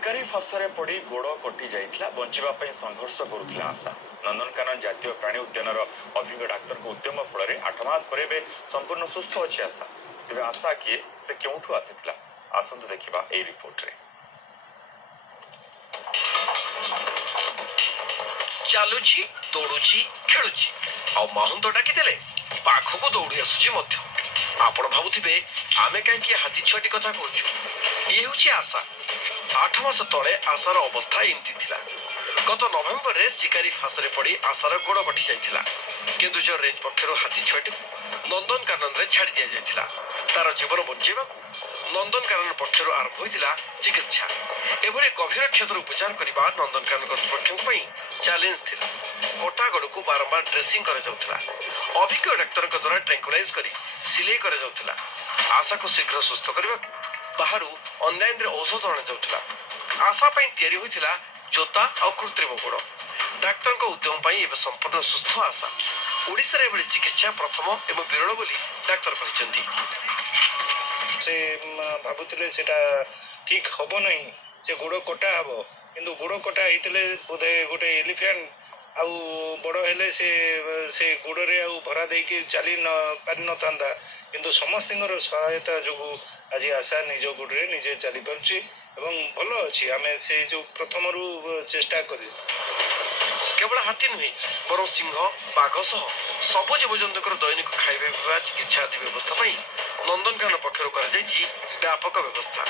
शिकारी फासरे पड़ी गोड़ कटि जाइथिला बंचिबा पई संघर्ष करुथिला आशा। नंदनकानन जातीय प्राणी उद्यानर अभिज्ञ डाक्तर उद्यम फल 8 मास पर संपूर्ण सुस्थ अच्छी आशा। तेज आशा किए से क्योंठू आसीथिला आसंतु देखिबा ए रिपोर्ट रे। चालुची दौड़ुची खेलुची आ माहुंत डाकिदेले पाखक दौड़ी आसुची मध्य। आपण भाबुथिबे आमे काहे हाथी छुआटी कथा कहूछु। ये होची आशा। 8 मास तले आशार अवस्था एमती थिला। गत नवेम्बर रे शिकारी फासरे पड़ी आशार गोड़ कटि जाइथिला। केन्दुझर रेंज पक्षरु हाथी छुआटी नंदनकानन रे छाड़ी दिया जाइथिला। तार जीवन बंचेबाकू नंदनकानन पक्षरु आरंभ होइतिला चिकित्सा। एभली गभीर क्षतर उपचार करबा नंदनकानन कर्तृपक्षक पई चैलेंज थिला। कोटा गोड़ को बारंबार ड्रेसिंग करा जाउथिला। अभिज्ञ डाक्टर द्वारा ट्रैंकुलाइज करी सिलाई करा जाउथिला। आशा को शीघ्र सुस्थ करबा बाहरु ऑनलाइन रे औषध अणा जाउथिला। आशा पई तयारी होइतिला जोता और कृत्रिम गोड़। डाक्टर को उद्यम पई एबे संपूर्ण सुस्थ आशा। ओडिसा रे एबे चिकित्सा प्रथम एवं विरल बोली डाक्टर कहचंती। से भाबुतिले सेटा ठीक हबो नहीं से गोड़ कटा हबो किंतु गोड़ कटा हितले बोधे गोटे एलिफेंट आउ बड़ हेले से गोड़ रे आउ भरा दे के चली न पारि न थांदा किंतु समस्तिंगर सहायता जोगु आज आशा निज गोड़ रे निजे चली परछि एवं भलो अछि। आमे से जो प्रथम रु चेष्टा करी केवल हाथी नुहे बर सिंह बाघ सह सबु जीवजंतुकर दैनिक खाଇବା चिकित्सा आदि व्यवस्था पाई नंदनकानन पक्षर व्यापक व्यवस्था।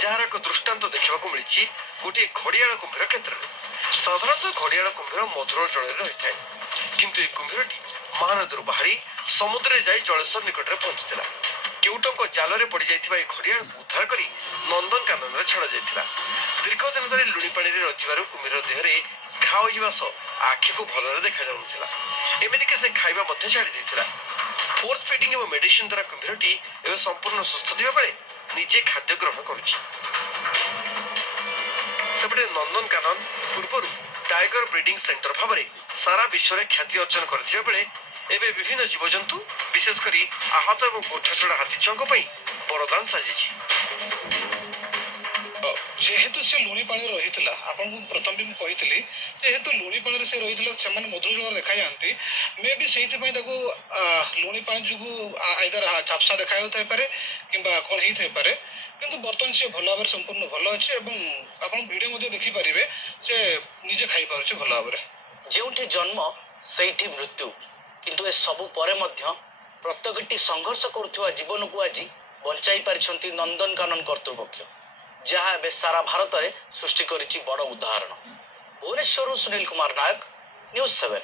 जार एक दृष्टांत देखा मिली गोटे घड़ियाल कुंभीर क्षेत्र में। साधारणतः घड़ियाल कुंभीर मधुर जल रही है किंतु ये कुंभीरटी महानदी बाहरी समुद्र जाई जलेश्वर निकट में पहुंचुला। केउटों जाल में पड़ जाइए घड़ियाल को उद्धार कर नंदनकानन छड़ा जाइथिला। दीर्घ दिन धरी लुणी पानी रही कुंभीर देहरे घा होइबा सह आखि को भलरे देखा जाउनथिला। एमिति के से खाइबा मध्य छाड़ी देथिला। फोर्स फीडिंग एवं मेडिसिन द्वारा कुंभीरटी एवं संपूर्ण सुस्थ थिबा बेले निजे खाद्य ग्रहण करुछि। सेपटे नंदनकानन पूर्वरु टाइगर ब्रीडिंग सेंटर भाव सारा विश्व में ख्याति अर्जन करथिबा बेले एबे विभिन्न जीवजंतु विशेषकर आहत और गोठाछड़ा हाथीछुआंक वरदान साजिछि। जेहेतु से लुणी पानी रही आपन को प्रथम भी कही जेहेतु लुणी पानी से रही से मधुर जल देखा जाती मे भी से लुणी पानी जो आइदर झापसा देखा पारे कि कौन हो पारे किंतु बर्तमान से भल भाव संपूर्ण भल अच्छे आप वीडियो देखी पारे से निजे खाई पारे भल भाव जो जन्म से मृत्यु किंतु ए सबु परे मध्य प्रत्येकटी संघर्ष करुवा जीवन को आज बंचाई पारिछंती नंदनकानन कर्तृपक्ष जहाँ एवं सारा भारत में सृष्टि करिछि बड़ उदाहरण। भुवनेश्वर सुनील कुमार नायक, न्यूज़ 7।